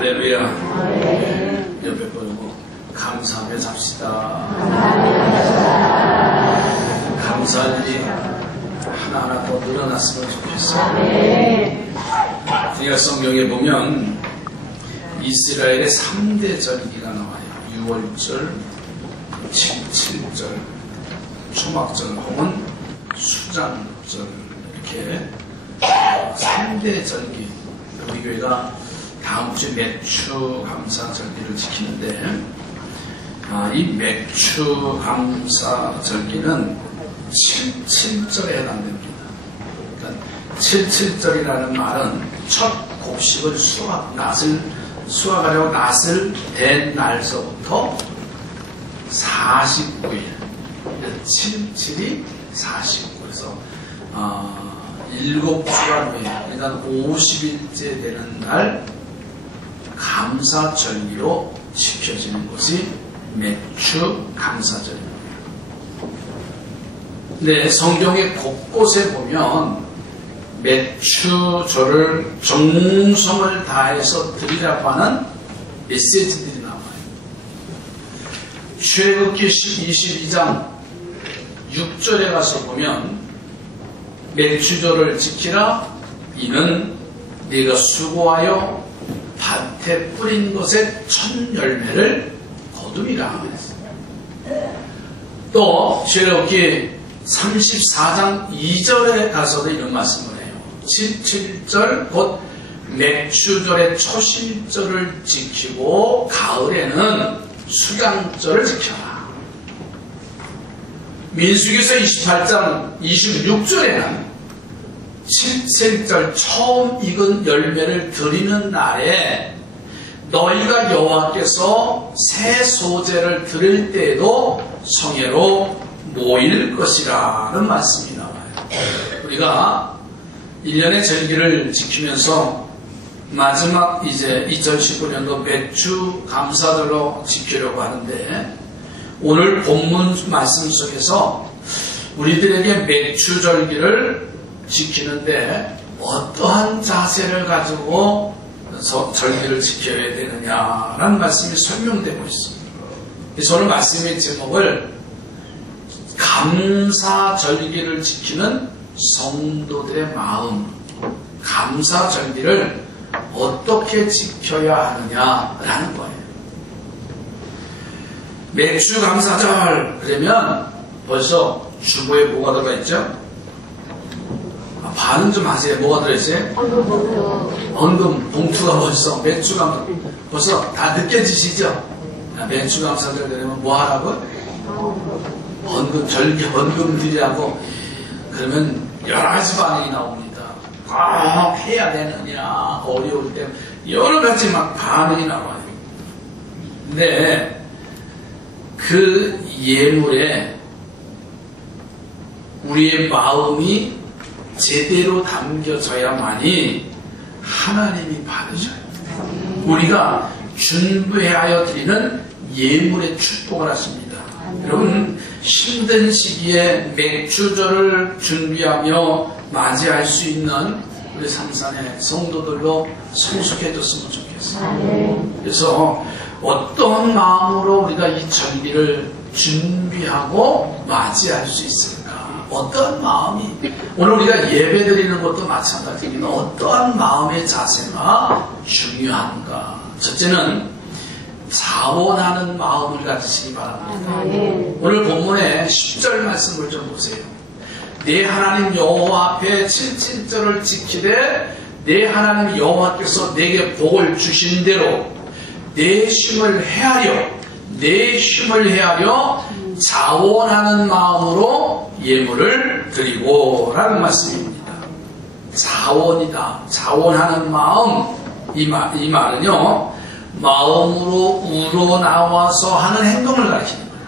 할렐루야. 옆에 보고 감사하며 잡시다. 감사할 일이 하나하나 더 늘어났으면 좋겠어요. 구약 성경에 보면 이스라엘의 3대 절기가 나와요. 6월절, 7절, 초막절 혹은 수장절, 이렇게 3대 절기. 우리 교회가 다음 주에 맥주 감사 절기를 지키는데, 이 맥주 감사 절기는 77절에 해당됩니다. 그러니까 77절이라는 말은 첫 곡식을 수확하려고 낫을 댄 날서부터 49일, 77이 49에서 7주간 후에, 그러니까 50일째 되는 날 감사절기로 지켜지는 것이 맥주 감사절입니다. 네, 성경의 곳곳에 보면 맥주절을 정성을 다해서 드리라고 하는 메시지들이 나와요. 출애굽기 22장 6절에 가서 보면 맥주절을 지키라. 이는 네가 수고하여 밭에 뿌린 것의 첫 열매를 거두리라. 또 출애굽기 34장 2절에 가서도 이런 말씀을 해요. 77절 곧 맥주절의 초실절을 지키고 가을에는 수장절을 지켜라. 민수기서 28장 26절에는 7세절 처음 익은 열매를 드리는 날에 너희가 여호와께서 새 소재를 드릴 때에도 성회로 모일 것이라는 말씀이 나와요. 우리가 1년의 절기를 지키면서 마지막 이제 2019년도 맥주 감사절로 지키려고 하는데, 오늘 본문 말씀 속에서 우리들에게 맥주 절기를 지키는데 어떠한 자세를 가지고 절기를 지켜야 되느냐라는 말씀이 설명되고 있습니다. 그래서 오늘 말씀의 제목을 감사절기를 지키는 성도들의 마음, 감사절기를 어떻게 지켜야 하느냐라는 거예요. 맥주 감사절 그러면 벌써 주보에 뭐가 들어있죠? 반응 좀 하세요. 뭐가 들어있어요? 헌금 봉투가 벌써 맥주 감사 벌써 다 느껴지시죠? 맥주 감사절 그러면 뭐 하라고? 헌금, 절기 헌금 드리라고. 그러면 여러 가지 반응이 나옵니다. 꼭 해야 되느냐, 어려울 때 여러 가지 막 반응이 나와요. 근데 그 예물에 우리의 마음이 제대로 담겨져야만이 하나님이 받으셔요. 우리가 준비하여 드리는 예물의 축복을 하십니다. 여러분, 힘든 시기에 맥주절을 준비하며 맞이할 수 있는 우리 삼산의 성도들로 성숙해졌으면 좋겠어요. 그래서 어떤 마음으로 우리가 이 절기를 준비하고 맞이할 수 있을까? 어떠한 마음이, 오늘 우리가 예배 드리는 것도 마찬가지입니다. 어떠한 마음의 자세가 중요한가? 첫째는 자원하는 마음을 가지시기 바랍니다. 오늘 본문의 10절 말씀을 좀 보세요. 내 하나님 여호와 앞에 77절을 지키되 내 하나님 여호와께서 내게 복을 주신 대로 내 힘을 헤아려 자원하는 마음으로 예물을 드리고 라는 말씀입니다. 자원이다. 자원하는 마음. 이 말은요, 마음으로 우러나와서 하는 행동을 가리키는 거예요.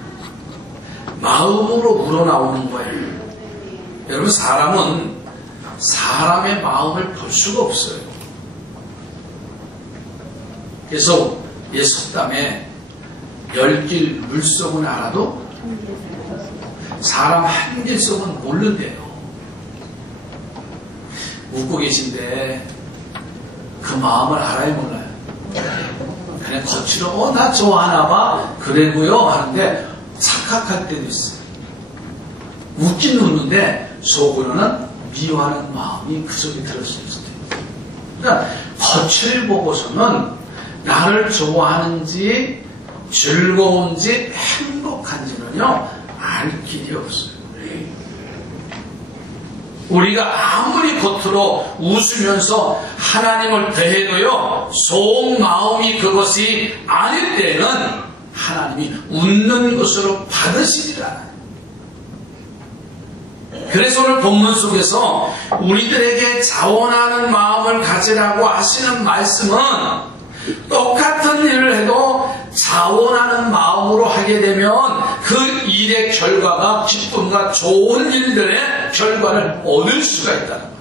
마음으로 우러나오는 거예요. 여러분, 사람은 사람의 마음을 볼 수가 없어요. 그래서 속담에 10길 물속은 알아도 사람 한 길 속은 모른대요. 웃고 계신데 그 마음을 알아요, 몰라요? 그냥 거칠어 나 좋아하나 봐 그래고요 하는데 착각할 때도 있어요. 웃긴 웃는데 속으로는 미워하는 마음이 그 속에 들었을 수도 있어요. 그러니까 겉을 보고서는 나를 좋아하는지 즐거운지 행복한지는요 알 길이 없어요. 우리가 아무리 겉으로 웃으면서 하나님을 대해도요 속마음이 그것이 아닐 때는 하나님이 웃는 것으로 받으시질 않아요. 그래서 오늘 본문 속에서 우리들에게 자원하는 마음을 가지라고 하시는 말씀은 똑같은 일을 해도 자원하는 마음으로 하게 되면 그 일의 결과가 기쁨과 좋은 일들의 결과를 얻을 수가 있다는 거예요.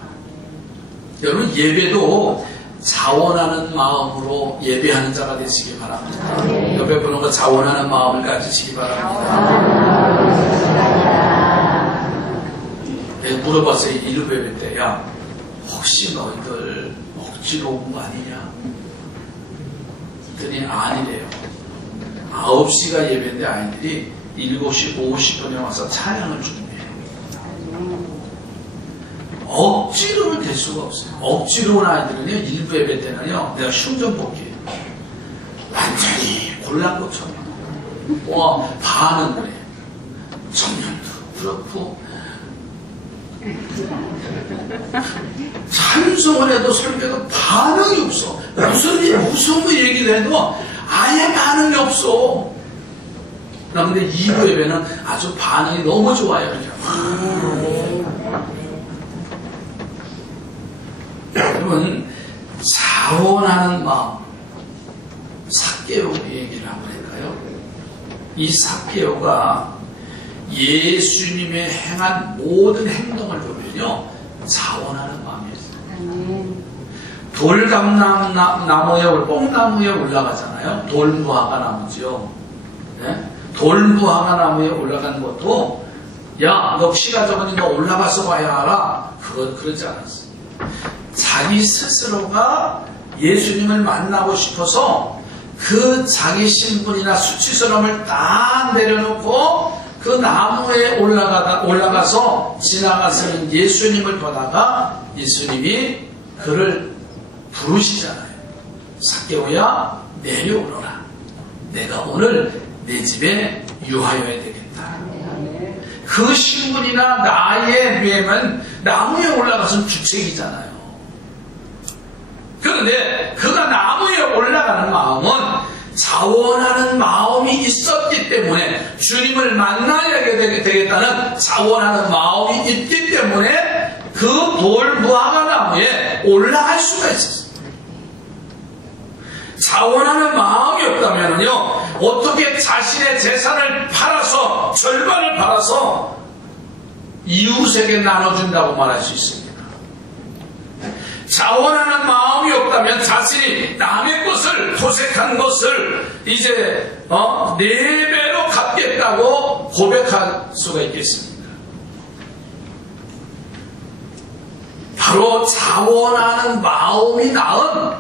여러분 예배도 자원하는 마음으로 예배하는 자가 되시기 바랍니다. 옆에 보는 거 자원하는 마음을 가지시기 바랍니다. 내가 물어봤어요. 일부 예배 때 야 혹시 너희들 억지로 온 거 아니냐? 그랬더니 아니래요. 9시가 예배인데 아이들이 7시 50분에 와서 찬양을 준비해요. 억지로는 될 수가 없어요. 억지로 온 아이들은요 일부 예배 때는요 내가 흉 좀 볼게요. 완전히 골라꽃처럼 반은 그래. 청년도 그렇고 찬송을 해도 설교도 반응이 없어. 무슨 얘기를 해도 아예 반응이 없어. 그런데 2부 예배는 아주 반응이 너무 좋아요. 여러분 자원하는 마음 삭개오 얘기를 한번 할까요? 이 삭개오가 예수님의 행한 모든 행동을 보면요 자원하는 마음이었어요. 돌감나무에 뽕나무에 올라가잖아요. 돌무화과 나무죠. 네? 돌무화과 나무에 올라간 것도 야 너 키가 적으니까 올라가서 봐야 알아. 그러지 않았어요. 자기 스스로가 예수님을 만나고 싶어서 그 자기 신분이나 수치스러움을 딱 내려놓고 그 나무에 올라가서 지나가서는 예수님을 보다가 예수님이 그를 부르시잖아요. 삭개오야 내려오너라. 내가 오늘 내 집에 유하여야 되겠다. 그 신분이나 나의 뇌면 나무에 올라가서는 주책이잖아요. 그런데 그가 나무에 올라가는 마음은 자원하는 마음이 있었기 때문에 주님을 만나야 되겠다는 자원하는 마음이 있기 때문에 그 돌무화과 나무에 올라갈 수가 있었어요. 자원하는 마음이 없다면요 어떻게 자신의 재산을 팔아서 절반을 팔아서 이웃에게 나눠준다고 말할 수 있습니까? 자원하는 마음이 없다면 자신이 남의 것을 도색한 것을 이제 4배로 갚겠다고 고백할 수가 있겠습니까? 바로 자원하는 마음이 낳은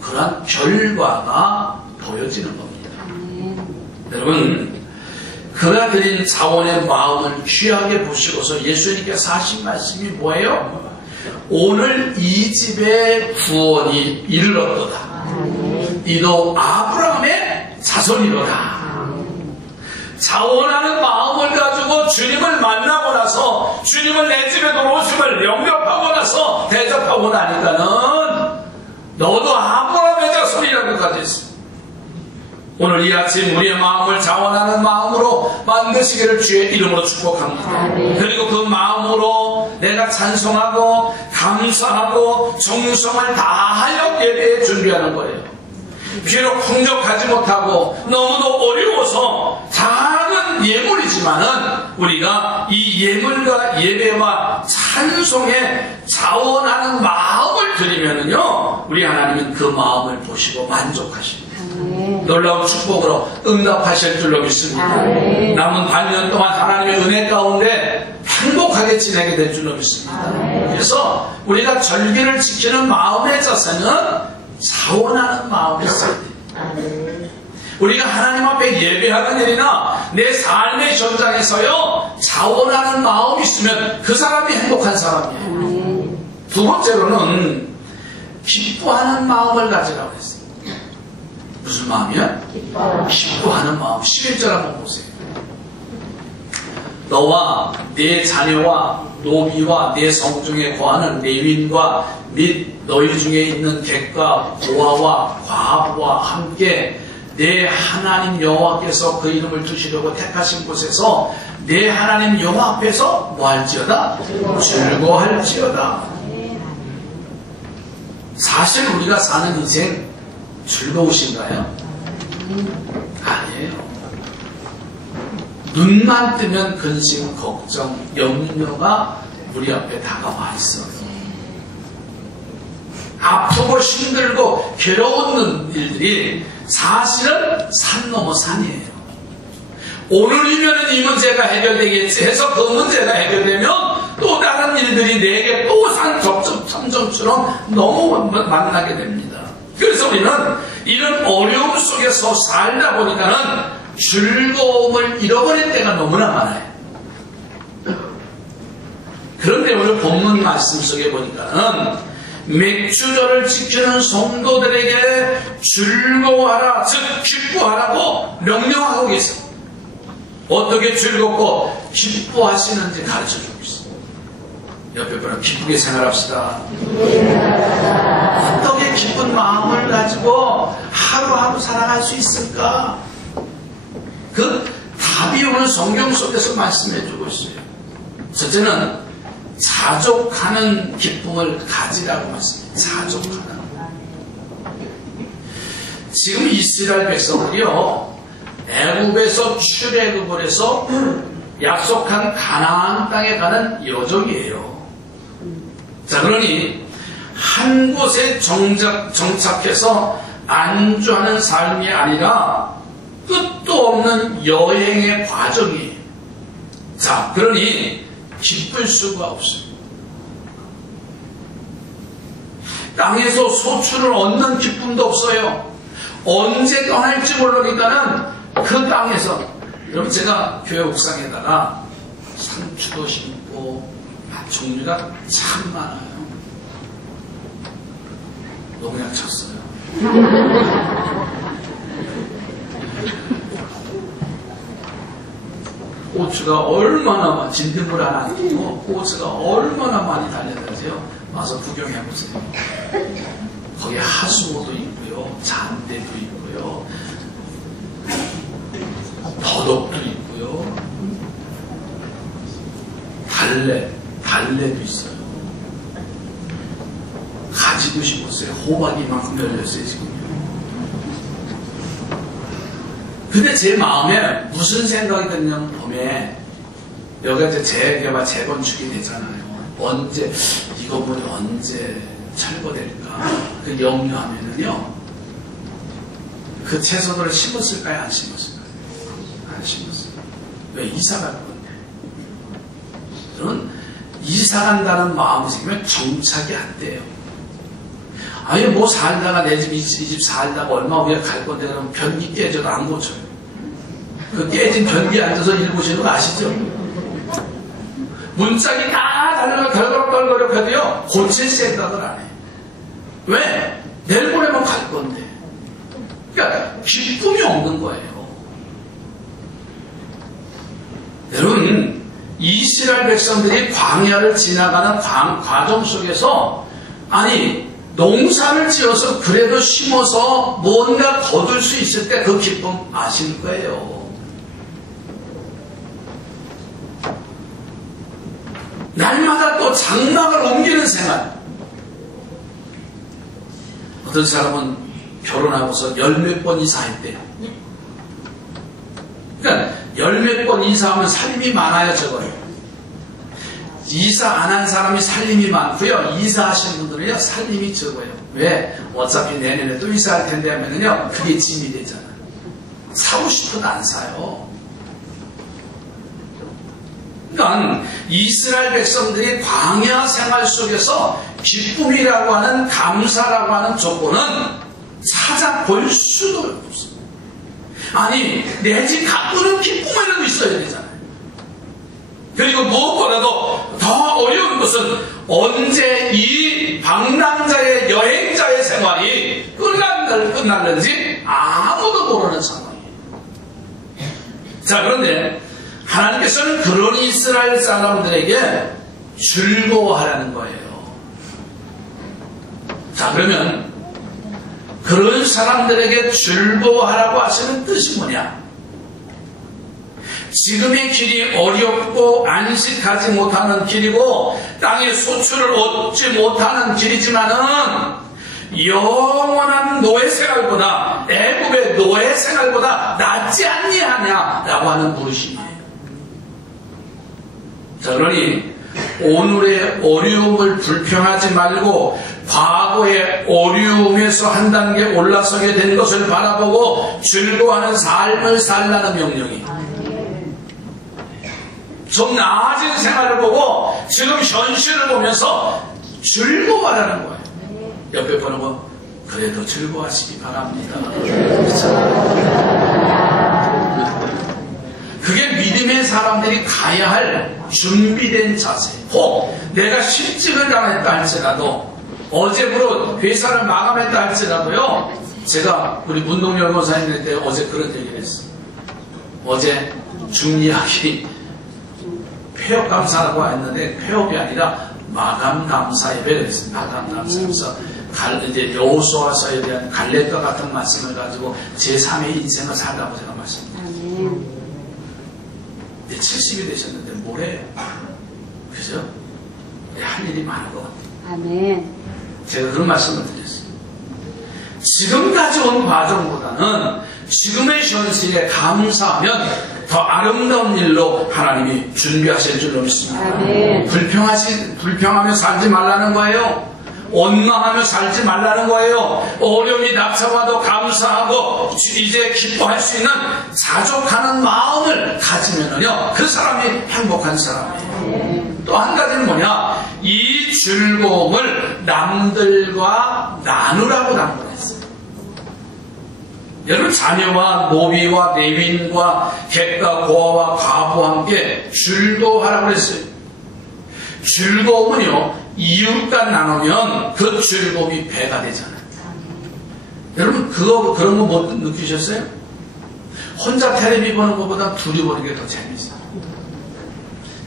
그런 결과가 보여지는 겁니다. 여러분 그가 드린 자원의 마음을 귀하게 보시고서 예수님께서 하신 말씀이 뭐예요? 오늘 이 집에 구원이 이르렀도다. 이도 아브라함의 자손이로다. 자원하는 마음을 가지고 주님을 만나고 나서 주님을 내 집에 들어오심을 영접하고 나서 대접하고 나니까는 너도 아브라함의 자손이라고까지 했습니다. 오늘 이 아침 우리의 마음을 자원하는 마음으로 만드시기를 주의 이름으로 축복합니다. 그리고 그 마음으로 내가 찬송하고 감사하고 정성을 다하여 예배에 준비하는 거예요. 비록 풍족하지 못하고 너무도 어려워서 작은 예물이지만은 우리가 이 예물과 예배와 찬송에 자원하는 마음을 드리면은요 우리 하나님은 그 마음을 보시고 만족하십니다. 놀라운 축복으로 응답하실 줄로 믿습니다. 남은 반년 동안 하나님의 은혜 가운데 행복하게 지내게 될 줄로 믿습니다. 그래서 우리가 절기를 지키는 마음의 자세는 자원하는 마음이 있어야 돼. 우리가 하나님 앞에 예배하는 일이나 내 삶의 현장에서요 자원하는 마음이 있으면 그 사람이 행복한 사람이에요. 두 번째로는 기뻐하는 마음을 가지라고 했어요. 무슨 마음이야? 기뻐하는 마음. 11절 한번 보세요. 너와 네 자녀와 노비와 네 성중에 거하는 레위인과 및 너희 중에 있는 객과 고아와 과부와 함께 내 하나님 여호와께서 그 이름을 두시려고 택하신 곳에서 내 하나님 여호와 앞에서 뭐할지어다? 즐거워할지어다. 사실 우리가 사는 인생 즐거우신가요? 아니에요. 눈만 뜨면 근심, 걱정, 염려가 우리 앞에 다가와 있어요. 아프고 힘들고 괴로운 일들이 사실은 산 넘어 산이에요. 오늘이면 이 문제가 해결되겠지 해서 그 문제가 해결되면 또 다른 일들이 내게 또 산점처럼 너무 만나게 됩니다. 그래서 우리는 이런 어려움 속에서 살다 보니까는 즐거움을 잃어버릴 때가 너무나 많아요. 그런데 오늘 본문 말씀 속에 보니까는 맥주절을 지키는 성도들에게 즐거워하라, 즉 기뻐하라고 명령하고 계세요. 어떻게 즐겁고 기뻐하시는지 가르쳐주고 있어요. 옆에 분은 기쁘게 생활합시다. 어떻게 기쁜 마음을 가지고 하루하루 살아갈 수 있을까? 그 답이 오늘 성경 속에서 말씀해주고 있어요. 첫째는 자족하는 기쁨을 가지라고 말씀해요. 자족하는. 지금 이스라엘 백성들이요, 애굽에서 출애굽을 해서 약속한 가나안 땅에 가는 여정이에요. 자, 그러니 한 곳에 정착해서 안주하는 삶이 아니라 끝도 없는 여행의 과정이에요. 자, 그러니 기쁠 수가 없어요. 땅에서 소출을 얻는 기쁨도 없어요. 언제 떠날지 모르니까는 그 땅에서, 여러분 제가 교회 옥상에다가 상추도 심고 종류가 참 많아요. 농약 쳤어요. 고추가 얼마나 진딧물 하나 안 끼고 고추가 얼마나 많이 달려다니요. 와서 구경해보세요. 거기 하수모도 있고요, 잔대도 있고요, 더덕도 있고요, 달래도 있어요. 가지도 심었어요. 호박이 막 열렸어요 지금요. 근데 제 마음에 무슨 생각이 드냐면, 봄에 여기가 이제 재개발 재건축이 되잖아요. 언제 이 건물이 언제 철거될까 그 염려하면은요, 그 채소들을 심었을까요? 안 심었을까요? 안 심었어요. 왜? 이사 갈 건데. 저는 이사 간다는 마음이 생기면 정착이 안 돼요. 아니 뭐 살다가 내 집 이 집 살다가 얼마 후에 갈 건데 그러면 변기 깨져도 안 고쳐요. 그 깨진 변기에 앉아서 일 보시는 거 아시죠? 문짝이 다 달려서 덜덜덜거려도 고칠 생각을 안 해. 왜? 내일 모레만 갈 건데. 그러니까 기쁨이 없는 거예요. 여러분, 이스라엘 백성들이 광야를 지나가는 과정 속에서, 아니 농사를 지어서 그래도 심어서 뭔가 거둘 수 있을 때 그 기쁨 아실 거예요. 날마다 또 장막을 옮기는 생활. 어떤 사람은 결혼하고서 열 몇 번 이사했대요. 그러니까 열 몇 번 이사하면 살림이 많아요, 적어요. 이사 안 한 사람이 살림이 많고요. 이사하신 분들은요, 살림이 적어요. 왜? 어차피 내년에 또 이사할 텐데 하면은요, 그게 짐이 되잖아요. 사고 싶어도 안 사요. 그러니까 이스라엘 백성들이 광야 생활 속에서 기쁨이라고 하는, 감사라고 하는 조건은 찾아볼 수도 없습니다. 아니, 내 집 가꾸는 기쁨이라도 있어야 되잖아요. 그리고 무엇보다도 더 어려운 것은 언제 이 방랑자의, 여행자의 생활이 끝났는지 아무도 모르는 상황이에요. 자, 그런데 하나님께서는 그런 이스라엘 사람들에게 즐거워하라는 거예요. 자, 그러면 그런 사람들에게 즐거워하라고 하시는 뜻이 뭐냐? 지금의 길이 어렵고 안식하지 못하는 길이고 땅의 소출을 얻지 못하는 길이지만은 영원한 노예 생활보다, 애굽의 노예 생활보다 낫지 않냐라고 하는 부르심이에요. 자, 그러니 오늘의 어려움을 불평하지 말고 과거의 어려움에서 한 단계 올라서게 된 것을 바라보고 즐거워하는 삶을 살라는 명령이, 좀 나아진 생활을 보고 지금 현실을 보면서 즐거워하라는 거예요. 옆에 보고 그래도 즐거워하시기 바랍니다. 그게 믿음의 사람들이 가야 할 준비된 자세. 혹 내가 실직을 당했다 할지라도, 어제부로 회사를 마감했다 할지라도요, 제가 우리 문동열 권사님한테 어제 그런 얘기를 했어요. 어제 중리학이 폐업감사라고 했는데 폐업이 아니라 마감감사 예배를 했습니다. 마감감사에서 이제 여호수아서에 대한 갈렙과 같은 말씀을 가지고 제3의 인생을 살라고 제가 말씀드렸습니다. 이제 70이 되셨는데 뭐래요? 그죠? 할 일이 많은 것 같아요. 아멘. 제가 그런 말씀을 드렸어요. 지금까지 온 과정보다는 지금의 현실에 감사하면 더 아름다운 일로 하나님이 준비하실 줄로 믿습니다. 아멘. 불평하며 살지 말라는 거예요. 원망하며 살지 말라는 거예요. 어려움이 닥쳐와도 감사하고 이제 기뻐할 수 있는 자족하는 마음을 가지면은요, 그 사람이 행복한 사람이에요. 또 한 가지는 뭐냐? 이 즐거움을 남들과 나누라고 당부했어요. 여러분, 자녀와 노비와 내빈과 객과 고아와 과부와 함께 즐거워하라고 그랬어요. 즐거움은요, 이웃과 나누면 그 즐거움이 배가 되잖아요. 여러분, 그런 거 못 느끼셨어요? 혼자 텔레비 보는 것보다 둘이 보는 게 더 재밌어요.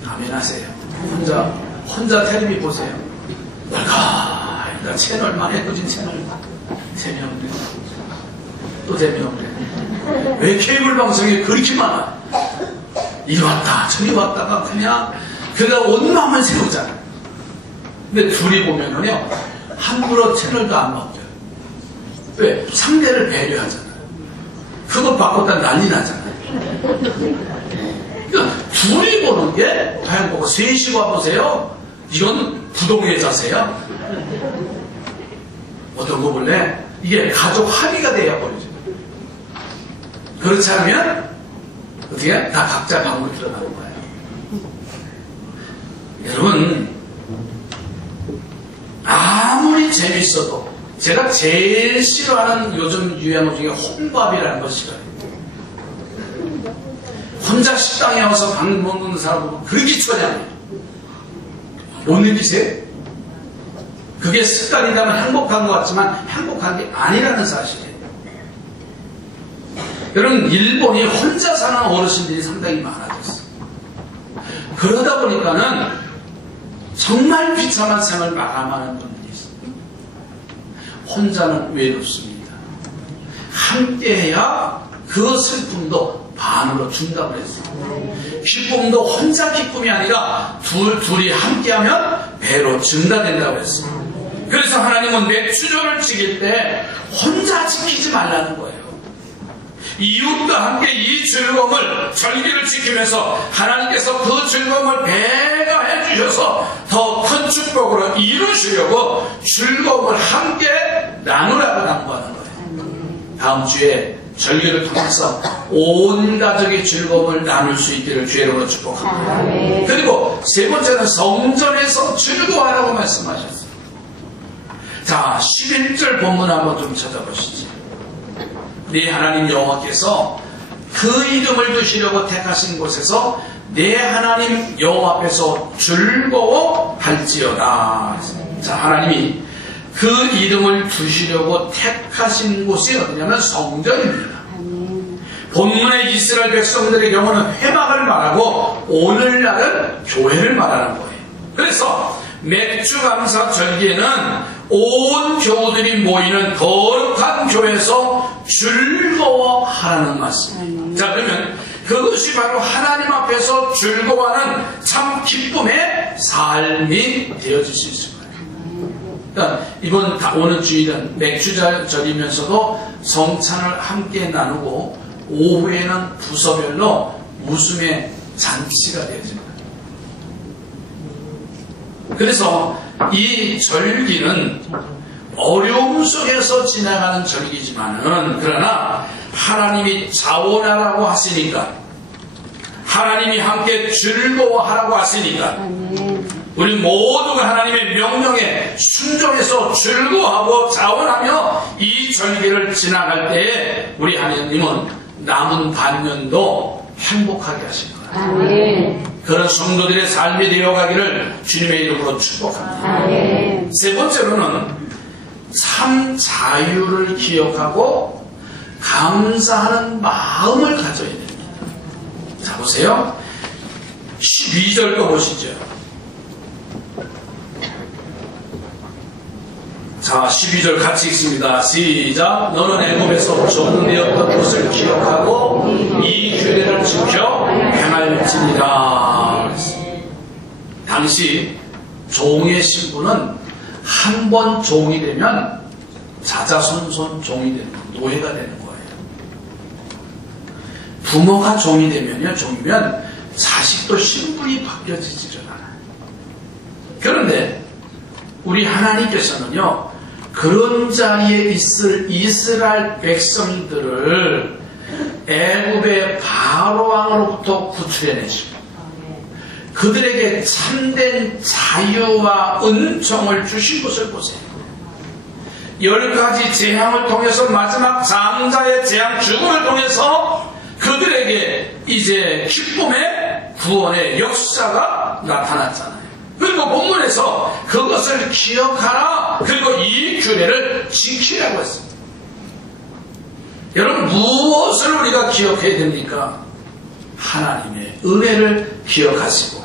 아멘 하세요. 혼자 텔레비 보세요. 뭘까? 채널만 해보진 채널만. 재미없네. 또 재미없네. 왜 케이블 방송이 그렇게 많아? 이리 왔다, 저리 왔다가 그냥 온 마음을 세우잖아요. 근데 둘이 보면은요, 함부로 채널도 안 바뀌어요. 왜? 상대를 배려하잖아요. 그거 바꿨다 난리 나잖아요. 그러니까 둘이 보는 게 더 행복하고, 셋이 와보세요. 이건 부동의 자세야. 어떤 거 볼래? 이게 가족 합의가 돼야 보이죠. 그렇지 않으면 어떻게? 다 각자 방으로 들어가는 거예요. 여러분, 아무리 재밌어도 제가 제일 싫어하는 요즘 유행어 중에 혼밥이라는 거 싫어해요. 혼자 식당에 와서 밥 먹는 사람 보면 그렇게 처량해요. 못 느끼세요? 그게 습관이라면 행복한 것 같지만 행복한 게 아니라는 사실이에요. 여러분, 일본이 혼자 사는 어르신들이 상당히 많아졌어요. 그러다 보니까는 정말 비참한 생을 마감하는 분들이 있어요. 혼자는 외롭습니다. 함께해야 그 슬픔도 반으로 준다고 했어요. 기쁨도 혼자 기쁨이 아니라 둘이 함께하면 배로 증가된다고 했어요. 그래서 하나님은 내 추조를 지킬 때 혼자 지키지 말라는 거예요. 이웃과 함께 이 즐거움을, 절기를 지키면서 하나님께서 그 즐거움을 배가해 주셔서 더 큰 축복으로 이루시려고 즐거움을 함께 나누라고 당부하는 거예요. 다음 주에 절기를 통해서 온 가족의 즐거움을 나눌 수 있기를 주의로 축복합니다. 그리고 세 번째는 성전에서 즐거워하라고 말씀하셨어요. 자, 11절 본문 한번 좀 찾아보시죠. 네 하나님 여호와께서 그 이름을 두시려고 택하신 곳에서 내 하나님 여호와 앞에서 즐거워할지어다. 자, 하나님이 그 이름을 두시려고 택하신 곳이 어디냐면 성전입니다. 본문의 이스라엘 백성들의 경우는 회막을 말하고 오늘날은 교회를 말하는 거예요. 그래서 맥주감사 절기에는 온 교우들이 모이는 거룩한 교회에서 즐거워하라는 말씀. 자, 그러면 그것이 바로 하나님 앞에서 즐거워하는 참 기쁨의 삶이 되어질 수 있을 거예요. 그러니까 이번 오늘 주일은 맥주절이면서도 성찬을 함께 나누고 오후에는 부서별로 웃음의 잔치가 되어집니다. 그래서 이 절기는 어려움 속에서 지나가는 절기지만은 그러나 하나님이 자원하라고 하시니까, 하나님이 함께 즐거워하라고 하시니까 우리 모두가 하나님의 명령에 순종해서 즐거워하고 자원하며 이 절기를 지나갈 때에 우리 하나님은 남은 반년도 행복하게 하실 거예요. 아멘. 그런 성도들의 삶이 되어가기를 주님의 이름으로 축복합니다. 아멘. 세 번째로는 참 자유를 기억하고 감사하는 마음을 가져야 됩니다. 자, 보세요. 12절 거 보시죠. 자, 12절 같이 읽습니다. 시작. 너는 애굽에서 종되었던 것을 기억하고 이 규례를 지켜 행할지니라. 당시 종의 신분은 한 번 종이 되면 자자손손 종이 되는, 노예가 되는 거예요. 부모가 종이 되면요, 종이면 자식도 신분이 바뀌어지지를 않아요. 그런데 우리 하나님께서는요, 그런 자리에 있을 이스라엘 백성들을 애굽의 바로왕으로부터 구출해내시고 그들에게 참된 자유와 은총을 주신 것을 보세요. 10가지 재앙을 통해서 마지막 장자의 재앙 죽음을 통해서 그들에게 이제 기쁨의 구원의 역사가 나타났잖아요. 그리고 본문에서 그것을 기억하라, 그리고 이 규례를 지키라고 했습니다. 여러분, 무엇을 우리가 기억해야 됩니까? 하나님의 은혜를 기억하시고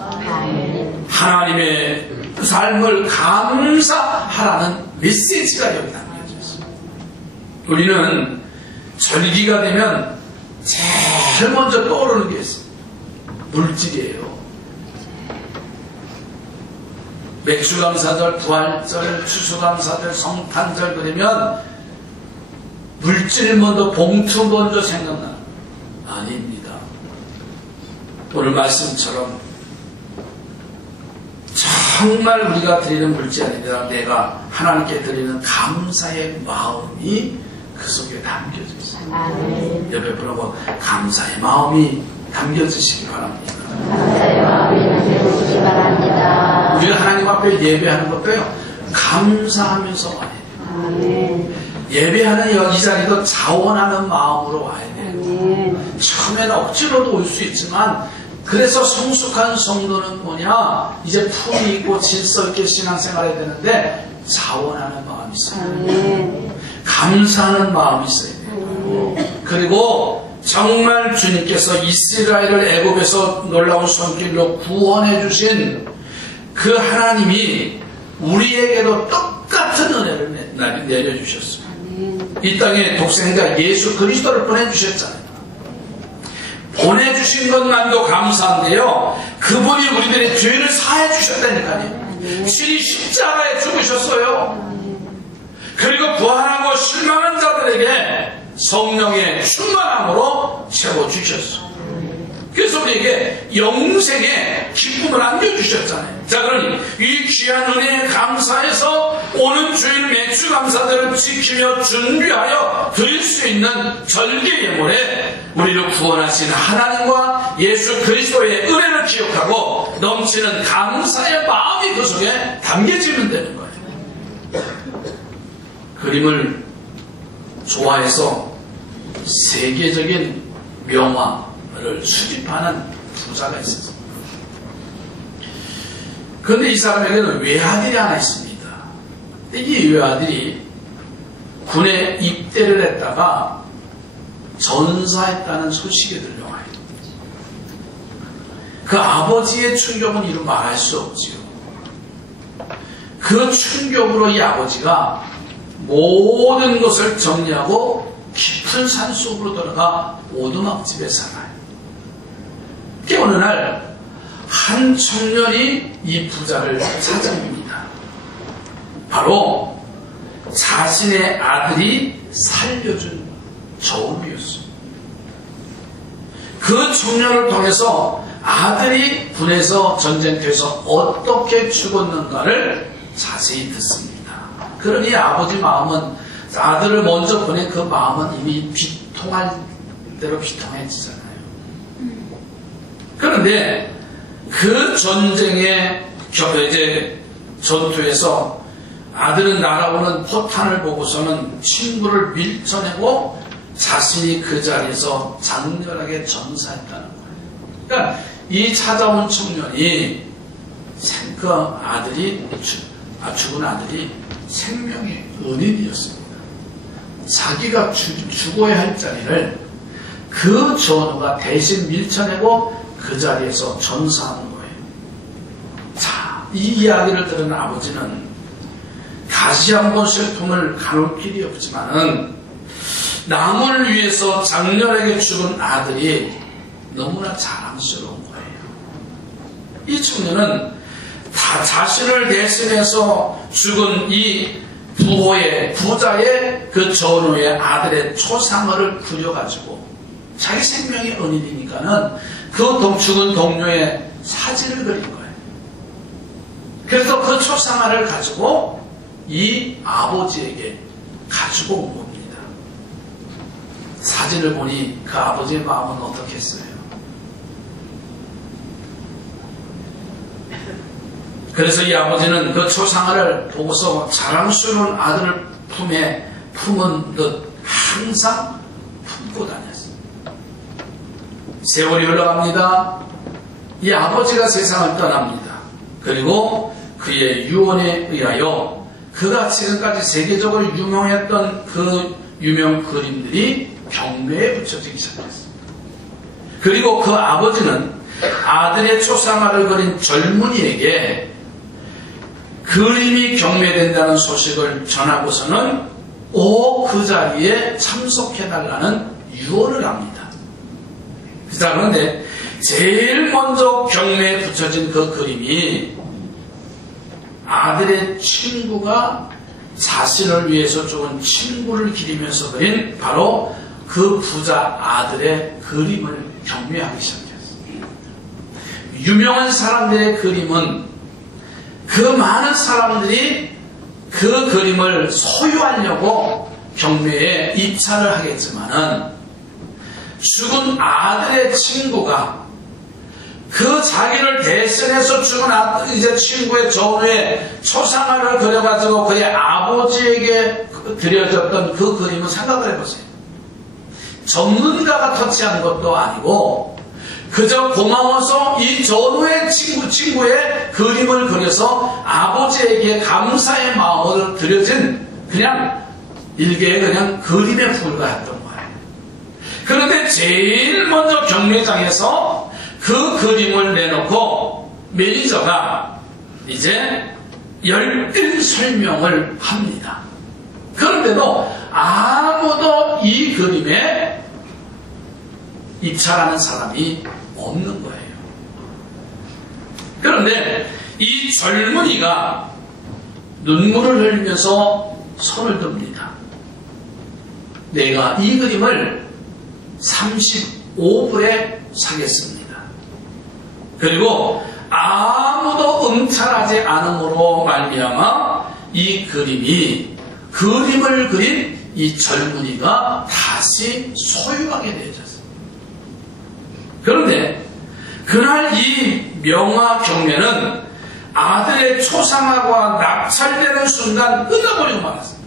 하나님의 삶을 감사하라는 메시지가 여기 담겨져 있습니다. 우리는 절기가 되면 제일 먼저 떠오르는 게 있습니다. 물질이에요. 맥주감사절, 부활절, 추수감사절, 성탄절 그러면 물질 먼저, 봉투 먼저 생각나는, 아닙니다. 오늘 말씀처럼 정말 우리가 드리는 물질이 아니라 내가 하나님께 드리는 감사의 마음이 그 속에 담겨져 있어요. 옆에 분하고 감사의 마음이 담겨지시기 바랍니다. 감사의 마음이 담겨지시기 바랍니다. 우리가 하나님 앞에 예배하는 것도요, 감사하면서 와야 돼요. 예배하는 이 자리도 자원하는 마음으로 와야 돼요. 처음에는 억지로도 올 수 있지만, 그래서 성숙한 성도는 뭐냐, 이제 품이 있고 질서 있게 신앙생활 해야 되는데 자원하는 마음이 있어요. 감사하는 마음이 있어야 돼요. 그리고 정말 주님께서 이스라엘을 애굽에서 놀라운 손길로 구원해 주신 그 하나님이 우리에게도 똑같은 은혜를 내려주셨습니다. 이 땅에 독생자 예수 그리스도를 보내주셨잖아요. 보내주신 것만도 감사한데요, 그분이 우리들의 죄를 사해 주셨다니까요. 신이 십자가에 죽으셨어요. 그리고 부활하고 실망한 자들에게 성령의 충만함으로 채워주셨어요. 그래서 우리에게 영생의 기쁨을 안겨주셨잖아요. 자, 그러니 이 귀한 은혜에 감사해서 오는 주일 맥주 감사들을 지키며 준비하여 드릴 수 있는 절기 예물에 우리를 구원하신 하나님과 예수 그리스도의 은혜를 기억하고 넘치는 감사의 마음이 그 속에 담겨지면 되는 거예요. 그림을 좋아해서 세계적인 명화를 수집하는 부자가 있었습니다. 그런데 이 사람에게는 외아들이 하나 있습니다. 이 외아들이 군에 입대를 했다가 전사했다는 소식이 들려와요. 그 아버지의 충격은 이루 말할 수 없지요. 그 충격으로 이 아버지가 모든 것을 정리하고 깊은 산속으로 들어가 오두막집에 살아요. 그게 어느 날 한 청년이 이 부자를 찾아옵니다. 바로 자신의 아들이 살려준 저울이었습니다. 그 청년을 통해서 아들이 군에서 전쟁터에서 어떻게 죽었는가를 자세히 듣습니다. 그러니 아버지 마음은, 아들을 먼저 보낸 그 마음은 이미 비통할 대로 비통해지잖아요. 그런데 그 전쟁의 이제 전투에서 아들은 날아오는 포탄을 보고서는 친구를 밀쳐내고 자신이 그 자리에서 장렬하게 전사했다는 거예요. 그러니까 이 찾아온 청년이 그 아들이 죽은 아들이 생명의 은인이었습니다. 자기가 죽어야 할 자리를 그 전우가 대신 밀쳐내고 그 자리에서 전사하는 거예요. 자, 이 이야기를 들은 아버지는 다시 한번 슬픔을 가눌 길이 없지만은 남을 위해서 장렬하게 죽은 아들이 너무나 자랑스러운 거예요. 이 청년은 다 자신을 대신해서 죽은 이 부자의 그 전우의 아들의 초상화를 그려가지고 자기 생명의 은인이니까는 그 죽은 동료의 사진을 그린 거예요. 그래서 그 초상화를 가지고 이 아버지에게 가지고 온 겁니다. 사진을 보니 그 아버지의 마음은 어떻겠어요? 그래서 이 아버지는 그 초상화를 보고서 자랑스러운 아들을 품에 품은 듯 항상 품고 다녔어요. 세월이 흘러갑니다. 이 아버지가 세상을 떠납니다. 그리고 그의 유언에 의하여 그가 지금까지 세계적으로 유명했던 그 유명 그림들이 경매에 붙여지기 시작했습니다. 그리고 그 아버지는 아들의 초상화를 그린 젊은이에게 그림이 경매된다는 소식을 전하고서는 그 자리에 참석해달라는 유언을 합니다. 자, 그런데 제일 먼저 경매에 붙여진 그 그림이 아들의 친구가 자신을 위해서 죽은 친구를 기리면서 그린 바로 그 부자 아들의 그림을 경매하기 시작했습니다. 유명한 사람들의 그림은 그 많은 사람들이 그 그림을 소유하려고 경매에 입찰을 하겠지만은 죽은 아들의 친구가 그 자기를 대신해서 죽은 이제 친구의 전후에 초상화를 그려가지고 그의 아버지에게 드려졌던 그 그림을 생각을 해보세요. 전문가가 터치한 것도 아니고 그저 고마워서 이 전후의 친구의 그림을 그려서 아버지에게 감사의 마음을 드려진 그냥 일개의 그냥 그림에 불과했던 거예요. 그런데 제일 먼저 경매장에서 그 그림을 내놓고 매니저가 이제 열띤 설명을 합니다. 그런데도 아무도 이 그림에 입찰하는 사람이 없는 거예요. 그런데 이 젊은이가 눈물을 흘리면서 손을 듭니다. 내가 이 그림을 35불에 사겠습니다. 그리고 아무도 응찰하지 않음으로 말미암아 이 그림을 그린 이 젊은이가 다시 소유하게 되어졌습니다. 그런데 그날 이 명화 경매는 그, 아들의 초상화가 낙찰되는 순간 끝나버리고 말았습니다.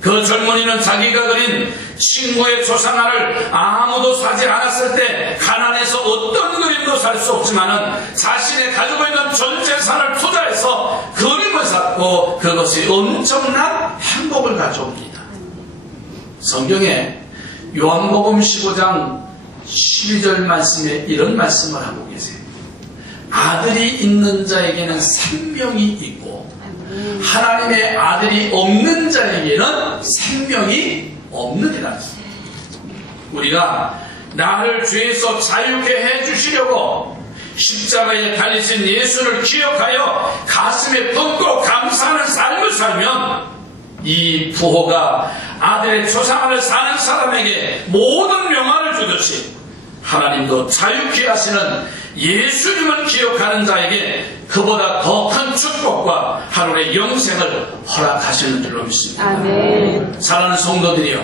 그 젊은이는 자기가 그린 친구의 조상화를 아무도 사지 않았을 때 가난해서 어떤 그림도 살 수 없지만은 자신의 가지고 있는 전 재산을 투자해서 그림을 샀고 그것이 엄청난 행복을 가져옵니다. 성경에 요한복음 15장 12절 말씀에 이런 말씀을 하고 계세요. 아들이 있는 자에게는 생명이 있고 하나님의 아들이 없는 자에게는 생명이 없느니라. 우리가 나를 죄에서 자유케 해주시려고 십자가에 달리신 예수를 기억하여 가슴에 품고 감사하는 삶을 살면 이 부호가 아들의 조상을 사는 사람에게 모든 명화를 주듯이 하나님도 자유케 하시는 예수님을 기억하는 자에게 그보다 더 큰 축복과 하늘의 영생을 허락하시는 줄로 믿습니다. 아멘. 사랑하는 성도들이여,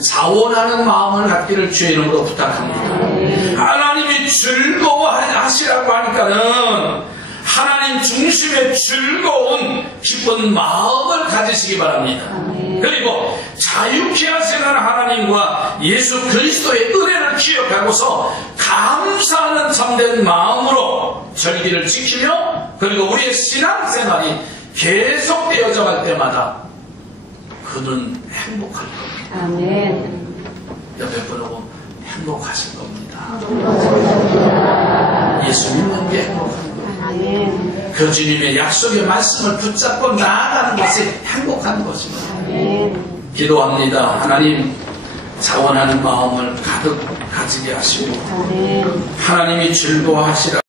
자원하는 마음을 갖기를 주의 이름으로 부탁합니다. 아멘. 하나님이 즐거워하시라고 하니까는 하나님 중심의 즐거운 기쁜 마음을 가지시기 바랍니다. 아멘. 그리고 자유케 하시는 하나님과 예수 그리스도의 은혜를 기억하고서 감사하는 참된 마음으로 절기를 지키며 그리고 우리의 신앙생활이 계속되어져 갈 때마다 그는 행복할 겁니다. 아멘. 옆에 보고 행복하실 겁니다. 예수 믿는 게 행복합니다. 아멘. 그 주님의 약속의 말씀을 붙잡고 나아가는 것이 행복한 것입니다. 아멘. 기도합니다. 하나님, 자원하는 마음을 가득 가지게 하시고 아멘. 하나님이 즐거워하시라.